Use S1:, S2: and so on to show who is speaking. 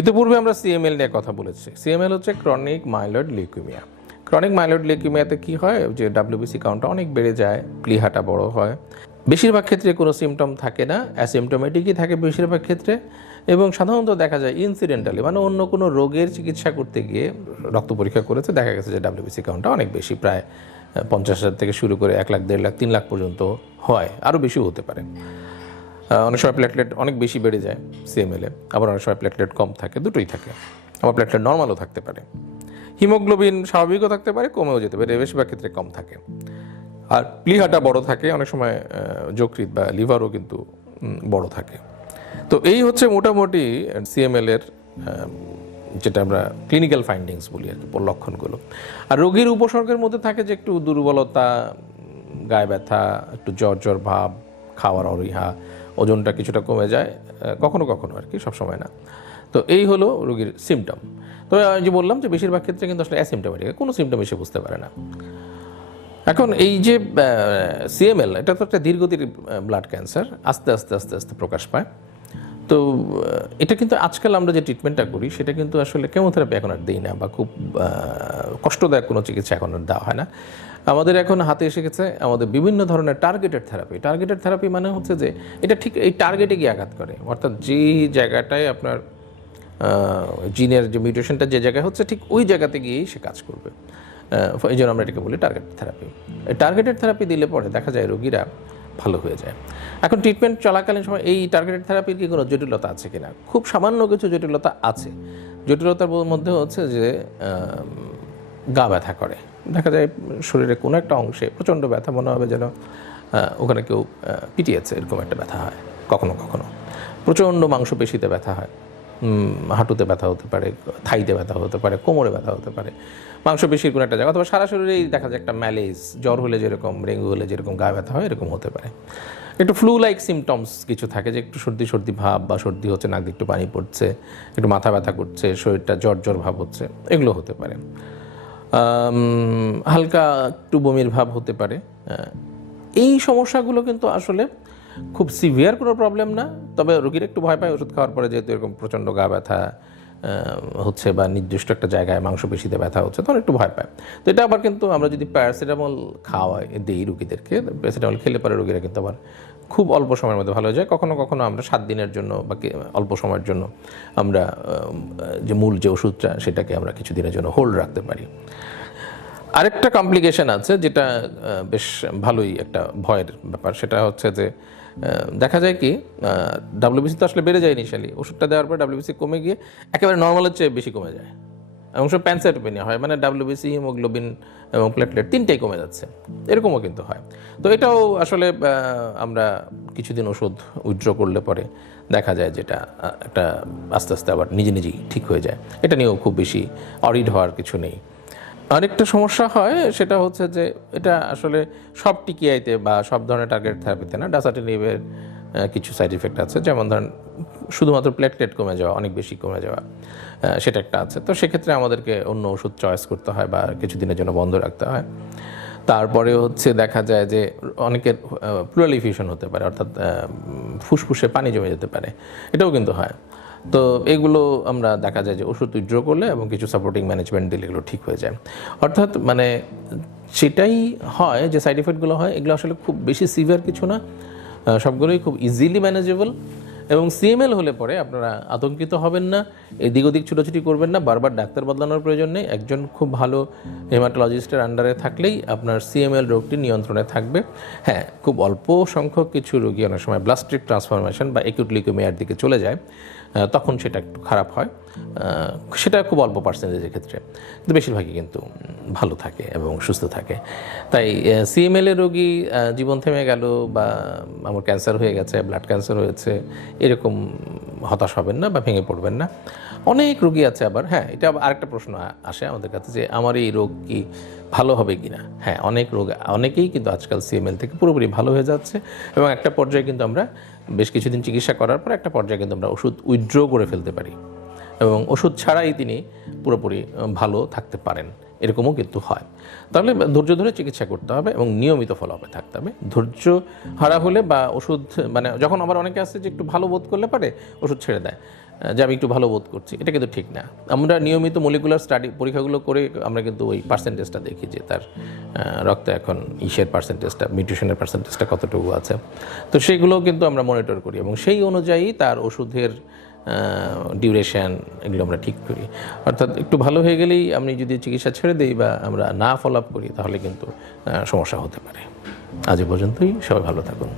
S1: ইতিপূর্বে আমরা সিএমএল নিয়ে কথা বলেছি। সিএমএল হচ্ছে chronic myeloid leukaemia chronic myeloid লিউকিমিয়াতে কি হয়? যে ডাব্লিউবিসি কাউন্টটা অনেক বেড়ে যায় প্লিহাটা বড় হয়। বেশিরভাগ ক্ষেত্রে কোনো সিমটম থাকে না অ্যাসিমটোমেটিকই থাকে বেশিরভাগ ক্ষেত্রে। এবং সাধারণত দেখা যায় ইনসিডেন্টালি মানে অন্য কোনো রোগের চিকিৎসা করতে গিয়ে রক্ত পরীক্ষা করেছে, দেখা গেছে যে ডাব্লিউবিসি কাউন্টটা অনেক বেশি, প্রায় পঞ্চাশ হাজার থেকে শুরু করে এক লাখ, দেড় লাখ, তিন লাখ পর্যন্ত হয়, আরও বেশিও হতে পারে। অনেক সময় প্লেটলেট অনেক বেশি বেড়ে যায় সিএমএলে আবার অনেক সময় প্লেটলেট কম থাকে, দুটোই থাকে। আবার প্লেটলেট নর্মালও থাকতে পারে। হিমোগ্লোবিন স্বাভাবিকও থাকতে পারে, কমেও যেতে পারে, বেশিরভাগ ক্ষেত্রে কম থাকে। আর প্লিহাটা বড় থাকে, অনেক সময় যকৃৎ বা লিভারও কিন্তু বড় থাকে। তো এই হচ্ছে মোটামুটি সিএমএল এর যেটা আমরা ক্লিনিক্যাল ফাইন্ডিংস বলি আর কি, লক্ষণগুলো। আর রোগীর উপসর্গের মধ্যে থাকে যে একটু দুর্বলতা গায়ে ব্যথা, একটু জ্বর জ্বর ভাব, খাওয়ার অরিহা ওজনটা কিছুটা কমে যায় কখনো কখনো আর কি, সবসময় না। তো এই হলো রোগীর সিমটম তো আমি যে বললাম যে বেশিরভাগ ক্ষেত্রে কিন্তু আসলে অ্যাসিমটোমেটিক কোনো সিমটম এসে বুঝতে পারে না। এখন এই যে সিএমএল এটা তো একটা দীর্ঘদিন ব্লাড ক্যান্সার আস্তে আস্তে আস্তে আস্তে প্রকাশ পায়। তো এটা কিন্তু আজকাল আমরা যে ট্রিটমেন্টটা করি, সেটা কিন্তু আসলে কেমোথেরাপি এখন আর দিই না বা খুব কষ্টদায়ক কোনো চিকিৎসা এখন আর দেওয়া হয় না। আমাদের এখন হাতে এসে গেছে আমাদের বিভিন্ন ধরনের টার্গেটেড থেরাপি টার্গেটেড থেরাপি মানে হচ্ছে যে, এটা ঠিক এই টার্গেটে গিয়ে আঘাত করে। অর্থাৎ যে জায়গাটায় আপনার জিনের যে মিউটেশনটা যে জায়গায় হচ্ছে, ঠিক ওই জায়গাতে গিয়েই সে কাজ করবে। এই জন্য আমরা এটাকে বলি টার্গেট থেরাপি টার্গেটেড থেরাপি দিলে পরে দেখা যায় রোগীরা ভালো হয়ে যায়। এখন ট্রিটমেন্ট চলাকালীন সময় এই টার্গেটেড থেরাপির কি কোনো জটিলতা আছে কিনা? খুব সামান্য কিছু জটিলতা আছে। জটিলতার মধ্যে হচ্ছে যে গা ব্যথা করে। দেখা যায় শরীরে কোনো একটা অংশে প্রচণ্ড ব্যথা মনে হবে যেন ওখানে কেউ পিটিয়েছে, এরকম একটা ব্যথা হয়। কখনো কখনো। প্রচণ্ড মাংসপেশিতে ব্যথা হয়। হাঁটুতে ব্যথা হতে পারে, থাইতে ব্যথা হতে পারে, কোমরে ব্যথা হতে পারে, মাংসপেশির কোনো একটা জায়গা অথবা সারা শরীরেই দেখা যায় একটা ম্যালেজ জ্বর হলে যেরকম, ডেঙ্গু হলে যেরকম গা ব্যথা হয়, এরকম হতে পারে। একটু ফ্লু লাইক সিমটমস কিছু থাকে যে একটু সর্দি সর্দি ভাব বা সর্দি হচ্ছে, নাক একটু পানি পড়ছে, একটু মাথা ব্যথা করছে, শরীরটা জ্বর জ্বর ভাব হচ্ছে, এগুলো হতে পারে। হালকা একটু বমির ভাব হতে পারে। এই সমস্যাগুলো কিন্তু আসলে খুব সিভিয়ার কোনো প্রবলেম না। তবে রোগীর একটু ভয় পায়, ওষুধ খাওয়ার পরে যেহেতু এরকম প্রচণ্ড গা ব্যথা হচ্ছে বা নির্দিষ্ট একটা জায়গায় মাংসপেশিতে ব্যথা হচ্ছে, তখন একটু ভয় পায়। তো এটা আবার কিন্তু আমরা যদি প্যারাসিটামল খাওয়াই, দিই রুগীদেরকে প্যারাসিটামল খেলে পরে রুগীরা কিন্তু আবার খুব অল্প সময়ের মধ্যে ভালো হয়ে যায়। কখনো কখনো আমরা সাত দিনের জন্য বা অল্প সময়ের জন্য আমরা যে মূল যে ওষুধটা, সেটাকে আমরা কিছু দিনের জন্য হোল্ড রাখতে পারি। আরেকটা কমপ্লিকেশন আছে, যেটা বেশ ভালোই একটা ভয়ের ব্যাপার। সেটা হচ্ছে যে দেখা যায় কি ডাব্লিউবিসি তো আসলে বেড়ে যায় ইনিশিয়ালি ওষুধটা দেওয়ার পর ডাব্লিউবিসি কমে গিয়ে একেবারে নর্মালের চেয়ে বেশি কমে যায়। এবং সব প্যান্সাইটোপেনিয়া হয় মানে ডাব্লিউবিসি হিমোগ্লোবিন এবং প্লেটলেট তিনটেই কমে যাচ্ছে। এরকমও কিন্তু হয়। তো এটাও আসলে আমরা কিছুদিন ওষুধ উইথড্র করলে পরে দেখা যায় যেটা একটা আস্তে আস্তে আবার নিজে নিজেই ঠিক হয়ে যায়। এটা নিয়েও খুব বেশি অরিড হওয়ার কিছু নেই। আরেকটা সমস্যা হয়, সেটা হচ্ছে যে এটা আসলে সব টিকিআইতে বা সব ধরনের টার্গেট থেরাপিতে না? ডাসাটিনিভের কিছু সাইড ইফেক্ট আছে। যেমন ধরেন, শুধুমাত্র প্লেটলেট কমে যাওয়া, অনেক বেশি কমে যাওয়া সেটা একটা আছে। তো সেক্ষেত্রে আমাদেরকে অন্য ওষুধ চয়েস করতে হয় বা কিছুদিনের জন্য বন্ধ রাখতে হয়। তারপরে হচ্ছে দেখা যায় যে অনেকের প্লুরালিফিউশন হতে পারে, অর্থাৎ ফুসফুসে পানি জমে যেতে পারে। এটাও কিন্তু হয়। তো এগুলো আমরা দেখা যায় যে ওষুধ উইথড্র করলে এবং কিছু সাপোর্টিং ম্যানেজমেন্ট দিলে এগুলো ঠিক হয়ে যায়। অর্থাৎ মানে সেটাই হয় যে সাইড এফেক্টগুলো হয়, এগুলো আসলে খুব বেশি সিভিয়ার কিছু না। সবগুলোই খুব ইজিলি ম্যানেজেবল এবং সিএমএল হলে পরে আপনারা আতঙ্কিত হবেন না, এদিক ওদিক ছুটোছুটি করবেন না, বারবার ডাক্তার বদলানোর প্রয়োজন নেই। একজন খুব ভালো হেমাটোলজিস্টের আন্ডারে থাকলেই আপনার সিএমএল রোগটি নিয়ন্ত্রণে থাকবে। হ্যাঁ খুব অল্প সংখ্যক কিছু রোগী অনেক সময় ব্লাস্টিক ট্রান্সফরমেশন বা একিউট দিকে চলে যায় তখন সেটা একটু খারাপ হয়। সেটা খুব অল্প পার্সেন্টেজের ক্ষেত্রে। কিন্তু বেশিরভাগই কিন্তু ভালো থাকে এবং সুস্থ থাকে। তাই সিএমএলএ রোগী জীবন থেমে গেল বা আমার ক্যান্সার হয়ে গেছে ব্লাড ক্যান্সার হয়েছে, এরকম হতাশ হবেন না বা ভেঙে পড়বেন না। অনেক রোগী আছে আবার হ্যাঁ এটা আরেকটা প্রশ্ন আসে আমাদের কাছে যে, আমার এই রোগ কি ভালো হবে কি না হ্যাঁ অনেক রোগ, অনেকেই কিন্তু আজকাল সিএমএল থেকে পুরোপুরি ভালো হয়ে যাচ্ছে এবং একটা পর্যায়ে কিন্তু আমরা বেশ কিছুদিন চিকিৎসা করার পর একটা পর্যায়ে কিন্তু আমরা ওষুধ উইথড্র করে ফেলতে পারি। এবং ওষুধ ছাড়াই তিনি পুরোপুরি ভালো থাকতে পারেন। এরকমও কিন্তু হয়। তাহলে ধৈর্য ধরে চিকিৎসা করতে হবে এবং নিয়মিত ফলো হবে থাকতে হবে। ধৈর্য হারা হলে বা ওষুধ মানে যখন আবার অনেকে আছে যে একটু ভালো বোধ করলে পারে, ওষুধ ছেড়ে দেয়। যে আমি একটু ভালো বোধ করছি, এটা কিন্তু ঠিক না। আমরা নিয়মিত মলিকুলার স্টাডি পরীক্ষাগুলো করে আমরা কিন্তু ওই পার্সেন্টেজটা দেখি যে তার রক্তে এখন ইসের পার্সেন্টেজটা মিউট্রিশনের পার্সেন্টেজটা কতটুকু আছে। তো সেইগুলোও কিন্তু আমরা মনিটর করি এবং সেই অনুযায়ী তার ওষুধের ডিউরেশন এগুলো আমরা ঠিক করি। অর্থাৎ একটু ভালো হয়ে গেলেই আপনি যদি চিকিৎসা ছেড়ে দিই বা আমরা না ফলো আপ করি, তাহলে কিন্তু সমস্যা হতে পারে। আজ পর্যন্তই, সবাই ভালো থাকুন।